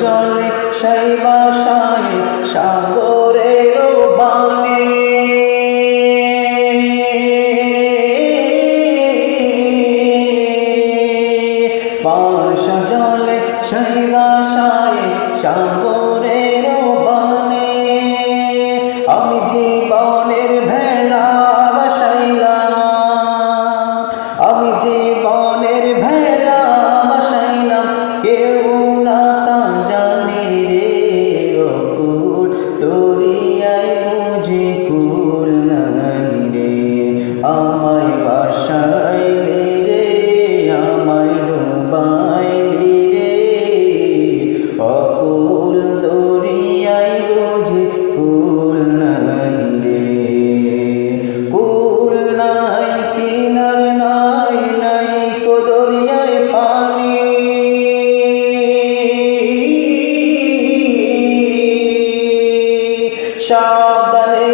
জলে সেই বাসায় সাগরের বাণী পাশা জলে সেই বাসায় সাগরের বাণী আমি জীবনের ভেলা বাসাইলাম আমি জীবনের ভেলা বাসাইলাম কেউ না তা জানে রে ও কুল দরিয়ায় বুঝি কুল নাই রে আমায় বাসাইলি রে আমায় ডুবাইলি রে অকুল দরিয়ায় বুঝি কুল নাই রে কুল নাই কিনার নাই নাই কো দরিয়ায় পানি সাবধানে